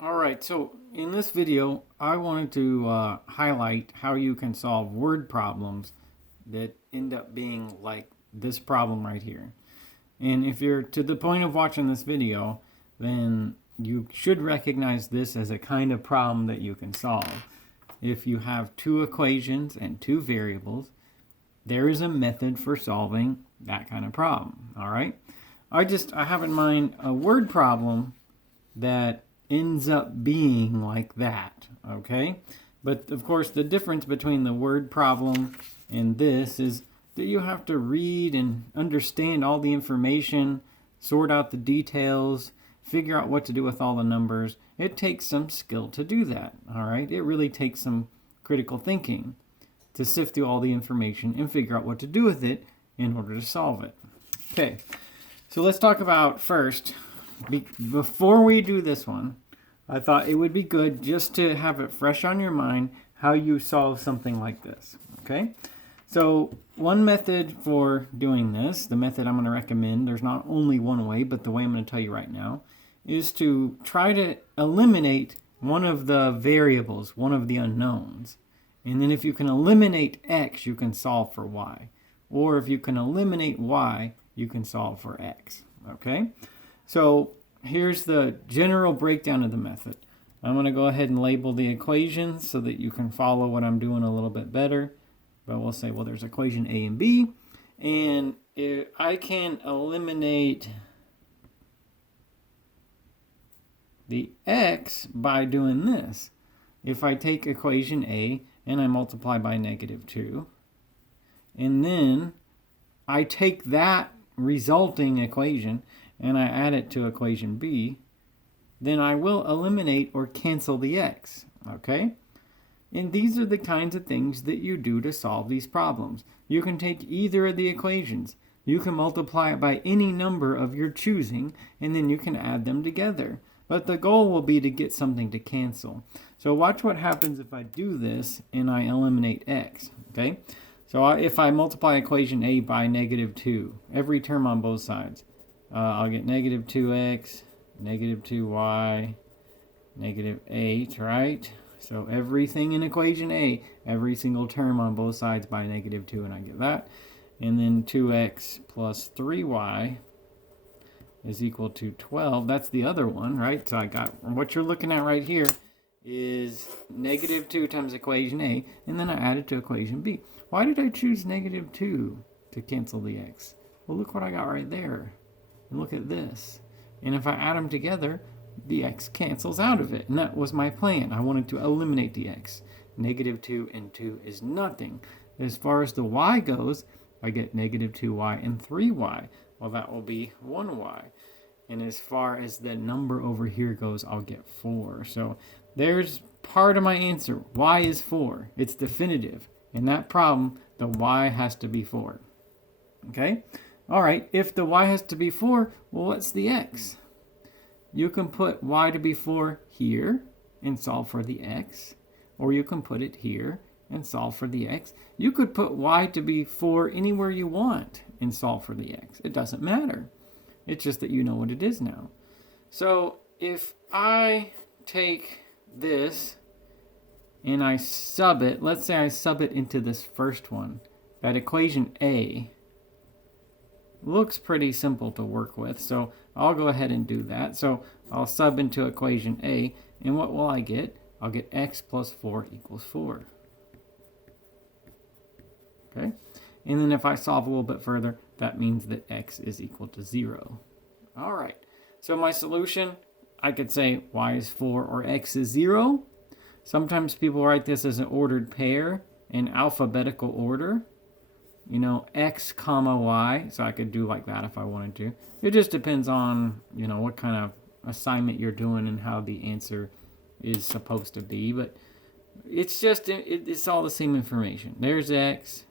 Alright, so in this video, I wanted to highlight how you can solve word problems that end up being like this problem right here. And if you're to the point of watching this video, then you should recognize this as a kind of problem that you can solve. If you have two equations and two variables, there is a method for solving that kind of problem. Alright? I have in mind a word problem that ends up being like that, okay? But of course, the difference between the word problem and this is that you have to read and understand all the information, sort out the details, figure out what to do with all the numbers. It takes some skill to do that, all right? It really takes some critical thinking to sift through all the information and figure out what to do with it in order to solve it. Okay, so let's talk about first, before we do this one, I thought it would be good just to have it fresh on your mind how you solve something like this, okay? So one method for doing this, the method I'm going to recommend, there's not only one way, but the way I'm going to tell you right now, is to try to eliminate one of the variables, one of the unknowns. And then if you can eliminate x, you can solve for y. Or if you can eliminate y, you can solve for x, okay? So here's the general breakdown of the method. I'm going to go ahead and label the equations so that you can follow what I'm doing a little bit better. But we'll say, well, there's equation A and B. And I can eliminate the x by doing this. If I take equation A and I multiply by -2, and then I take that resulting equation and I add it to equation B, then I will eliminate or cancel the x, okay? And these are the kinds of things that you do to solve these problems. You can take either of the equations. You can multiply it by any number of your choosing, and then you can add them together. But the goal will be to get something to cancel. So watch what happens if I do this and I eliminate x, okay? So if I multiply equation A by -2, every term on both sides, I'll get -2x, -2y, -8, right? So everything in equation A, every single term on both sides by -2, and I get that. And then 2x plus 3y is equal to 12. That's the other one, right? So I got, what you're looking at right here is -2 times equation A, and then I add it to equation B. Why did I choose -2 to cancel the x? Well, look what I got right there. And look at this. And if I add them together, the x cancels out of it. And that was my plan. I wanted to eliminate the x. -2 and 2 is nothing. As far as the y goes, I get -2y and 3y. Well, that will be 1y. And as far as the number over here goes, I'll get 4. So there's part of my answer. Y is 4. It's definitive. In that problem, the y has to be 4. Okay? All right, if the y has to be 4, well, what's the x? You can put y to be 4 here and solve for the x, or you can put it here and solve for the x. You could put y to be 4 anywhere you want and solve for the x. It doesn't matter. It's just that you know what it is now. So if I take this and I sub it, let's say I sub it into this first one, that equation A looks pretty simple to work with, so I'll go ahead and do that. So I'll sub into equation A, and what will I get? I'll get x plus 4 equals 4. Okay? And then if I solve a little bit further, that means that x is equal to 0. All right. So my solution, I could say y is 4 or x is 0. Sometimes people write this as an ordered pair in alphabetical order. You know, x comma y, so I could do like that if I wanted to. It just depends on, you know, what kind of assignment you're doing and how the answer is supposed to be. But it's just, it's all the same information. There's x,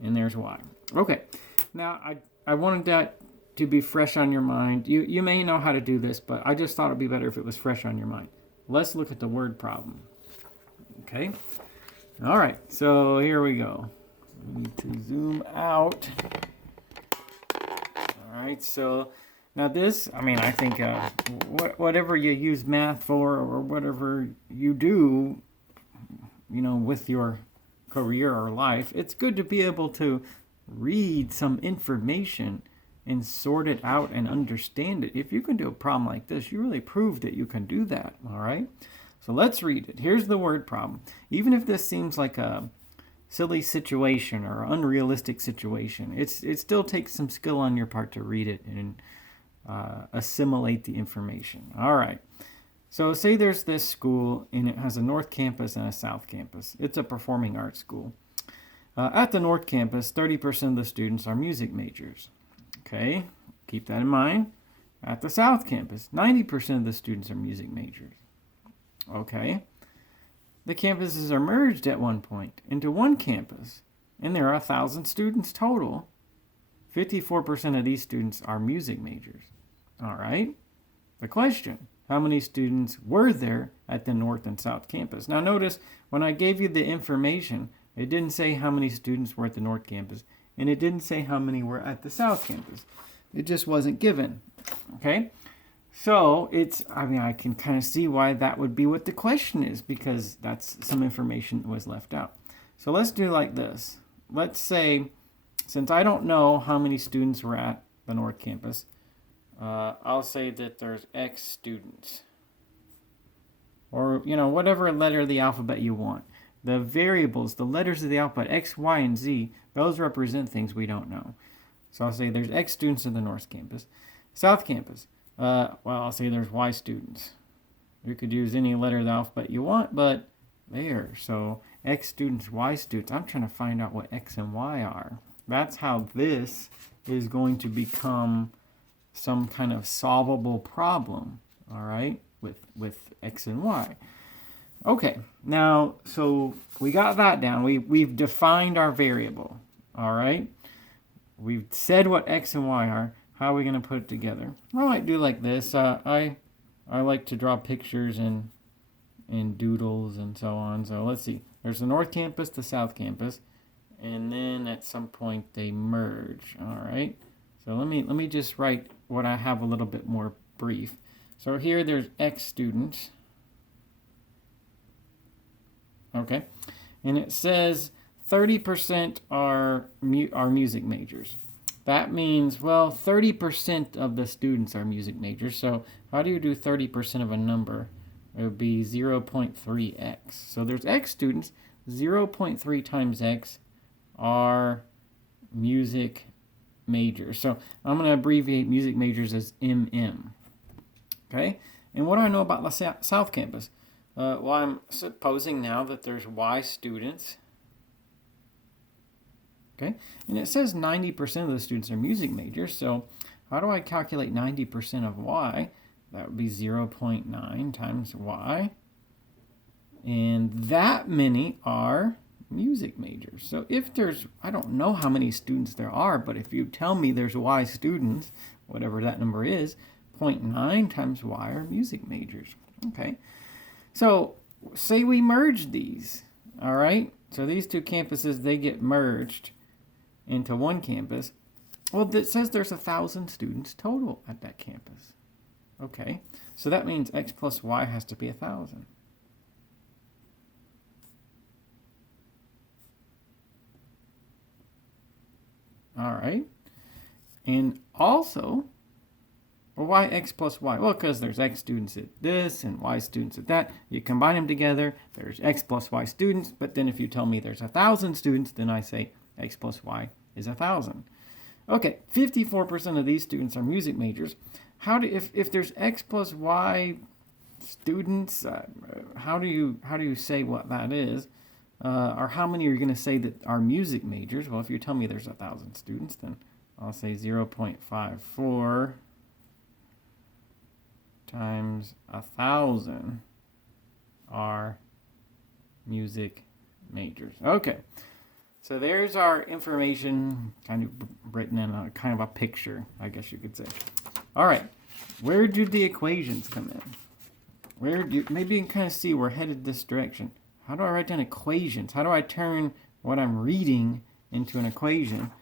and there's y. Okay, now I wanted that to be fresh on your mind. You may know how to do this, but I just thought it'd be better if it was fresh on your mind. Let's look at the word problem. Okay, all right, so here we go. We need to zoom out. All right, so Now this, I mean, I think whatever you use math for or whatever you do, with your career or life, it's good to be able to read some information and sort it out and understand it. If you can do a problem like this, you really prove that you can do that, all right? So let's read it. Here's the word problem. Even if this seems like a silly situation or unrealistic situation, it still takes some skill on your part to read it and assimilate the information. All right. So say there's this school and it has a North Campus and a South Campus. It's a performing arts school. At the North Campus, 30% of the students are music majors. Okay, keep that in mind. At the South Campus, 90% of the students are music majors. Okay, the campuses are merged at one point into one campus, and there are 1,000 students total. 54% of these students are music majors. All right, the question: how many students were there at the North and South Campus? Now notice, when I gave you the information, it didn't say how many students were at the North Campus, and it didn't say how many were at the South Campus. It just wasn't given. Okay? So I can kind of see why that would be what the question is, because that's some information that was left out. So let's do like this. Let's say, since I don't know how many students were at the North Campus, I'll say that there's X students. Or, whatever letter of the alphabet you want. The variables, the letters of the alphabet, X, Y, and Z, those represent things we don't know. So I'll say there's X students in the North Campus. South Campus, I'll say there's Y students. You could use any letter of the alphabet you want, but there. So X students, Y students. I'm trying to find out what X and Y are. That's how this is going to become some kind of solvable problem, all right, with X and Y. Okay, now, so we got that down. We've defined our variable, all right? We've said what X and Y are. How are we going to put it together? Well, I might do like this. I like to draw pictures and doodles and so on. So let's see. There's the North Campus, the South Campus, and then at some point they merge, all right? So let me just write what I have a little bit more brief. So here there's X students. Okay, and it says 30% are music majors. That means, well, 30% of the students are music majors. So how do you do 30% of a number? It would be 0.3x. So there's X students. 0.3 times X are music majors. So I'm going to abbreviate music majors as MM. Okay, and what do I know about the South Campus? Well, I'm supposing now that there's Y students. Okay, and it says 90% of the students are music majors. So how do I calculate 90% of Y? That would be 0.9 times Y. And that many are music majors. So if there's, I don't know how many students there are, but if you tell me there's Y students, whatever that number is, 0.9 times Y are music majors. Okay. So say we merge these, all right? So these two campuses, they get merged into one campus. Well, it says there's 1,000 students total at that campus. Okay, so that means X plus Y has to be 1,000. All right, and also, well, why X plus Y? Well, because there's X students at this and Y students at that. You combine them together, there's X plus Y students, but then if you tell me there's 1,000 students, then I say X plus Y is 1,000. Okay, 54% of these students are music majors. If there's X plus Y students, how do you say what that is? Or how many are you going to say that are music majors? Well, if you tell me there's 1,000 students, then I'll say 0.54 times 1,000 are music majors. Okay, so there's our information kind of written in a kind of a picture, I guess you could say. All right, where do the equations come in? Maybe you can kind of see we're headed this direction. How do I write down equations? How do I turn what I'm reading into an equation?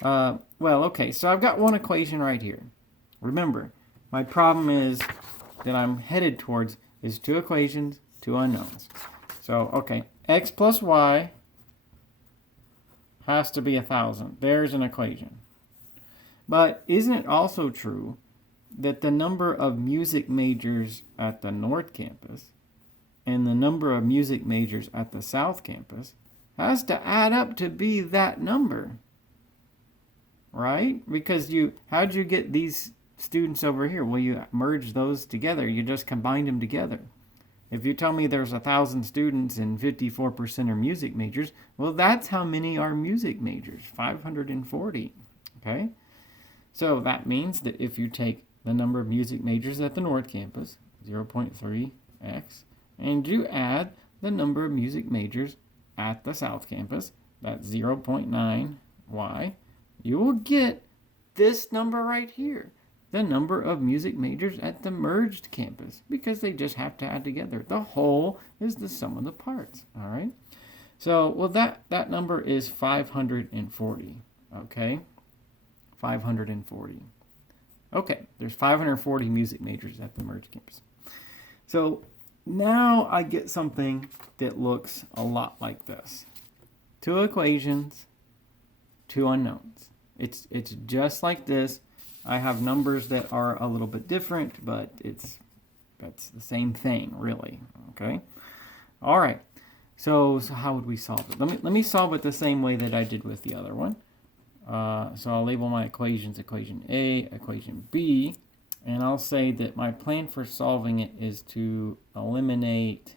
Well, okay, so I've got one equation right here. Remember, my problem is that I'm headed towards is 2 equations, 2 unknowns. So, okay, x plus y has to be 1,000. There's an equation. But isn't it also true that the number of music majors at the North Campus and the number of music majors at the South Campus has to add up to be that number? Right? Because how'd you get these students over here? Well, you merge those together. You just combined them together. If you tell me there's 1,000 students and 54% are music majors, well, that's how many are music majors, 540. Okay? So that means that if you take the number of music majors at the North Campus, 0.3x, and you add the number of music majors at the South Campus, that's 0.9y, you will get this number right here, the number of music majors at the merged campus, because they just have to add together. The whole is the sum of the parts, all right? So, well, that number is 540, okay? 540. Okay, there's 540 music majors at the merged campus. So now I get something that looks a lot like this. 2 equations, 2 unknowns. It's just like this. I have numbers that are a little bit different, but that's the same thing, really. Okay. All right. So how would we solve it? Let me solve it the same way that I did with the other one. So I'll label my equations equation A, equation B, and I'll say that my plan for solving it is to eliminate.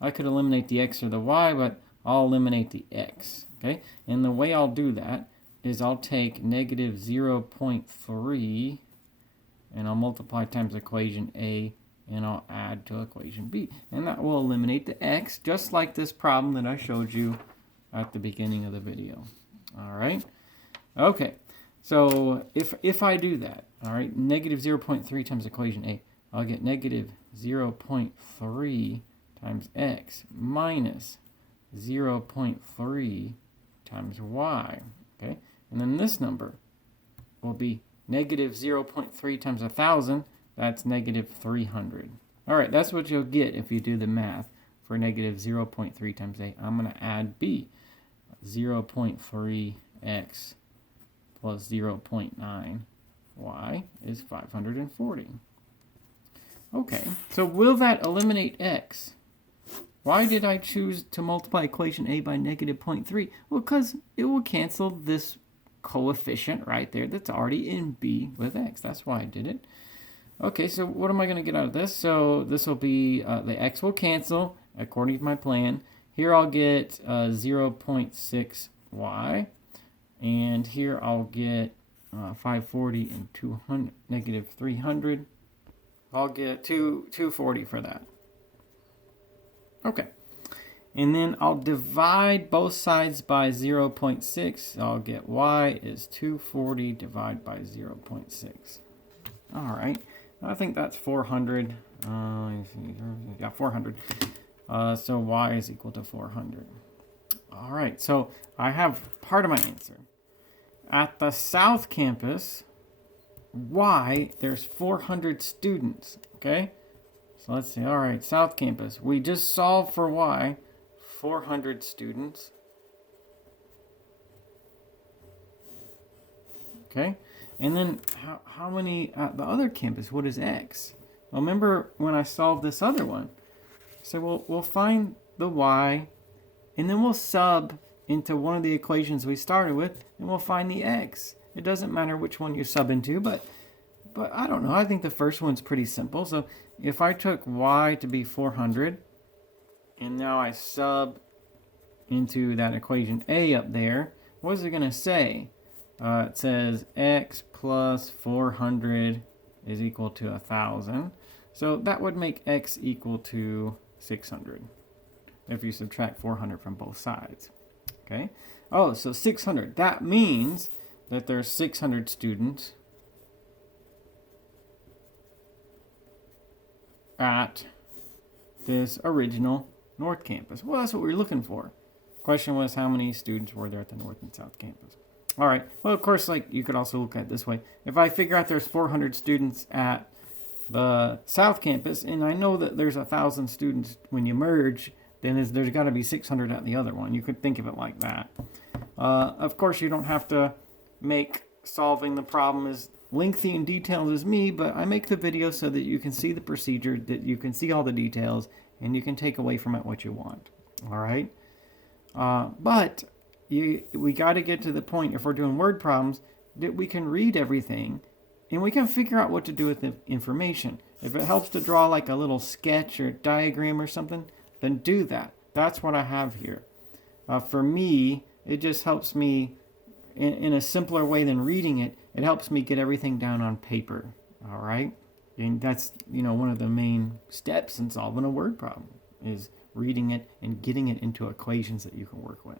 I could eliminate the x or the y, but I'll eliminate the x. Okay. And the way I'll do that is I'll take negative 0.3 and I'll multiply times equation A and I'll add to equation B. And that will eliminate the x, just like this problem that I showed you at the beginning of the video. All right? Okay, so if I do that, all right, negative 0.3 times equation A, I'll get negative 0.3 times x minus 0.3 times y. Okay, and then this number will be negative 0.3 times 1,000. That's negative 300. All right, that's what you'll get if you do the math for negative 0.3 times A. I'm going to add B. 0.3x plus 0.9y is 540. Okay, so will that eliminate x? Why did I choose to multiply equation A by negative 0.3? Well, because it will cancel this coefficient right there that's already in B with x. That's why I did it. Okay, so what am I going to get out of this? So this will be, the x will cancel according to my plan. Here I'll get 0.6y, and here I'll get 540 and 200, negative 300. I'll get 240 for that. Okay, and then I'll divide both sides by 0.6. I'll get y is 240 divided by 0.6. All right, I think that's 400. Yeah, 400. So y is equal to 400. All right, so I have part of my answer. At the South Campus, there's 400 students, okay? So let's see, all right, South Campus. We just solved for y, 400 students. Okay, and then how many at the other campus? What is x? Well, remember when I solved this other one? So we'll find the y, and then we'll sub into one of the equations we started with, and we'll find the x. It doesn't matter which one you sub into, but I don't know. I think the first one's pretty simple. So if I took y to be 400, and now I sub into that equation A up there, what is it going to say? It says x plus 400 is equal to 1,000. So that would make x equal to 600 if you subtract 400 from both sides. Okay? Oh, so 600. That means that there's 600 students at this original North Campus. Well, that's what we were looking for. Question was, how many students were there at the North and South Campus? All right. Well, of course, like you could also look at it this way. If I figure out there's 400 students at the South Campus, and I know that there's 1,000 students when you merge, then there's got to be 600 at the other one. You could think of it like that. Of course, you don't have to make solving the problem as lengthy and detailed as me, but I make the video so that you can see the procedure, that you can see all the details, and you can take away from it what you want. All right? But we got to get to the point, if we're doing word problems, that we can read everything and we can figure out what to do with the information. If it helps to draw like a little sketch or diagram or something, then do that. That's what I have here. For me, it just helps me in a simpler way than reading it. It helps me get everything down on paper. All right? And that's, one of the main steps in solving a word problem is reading it and getting it into equations that you can work with.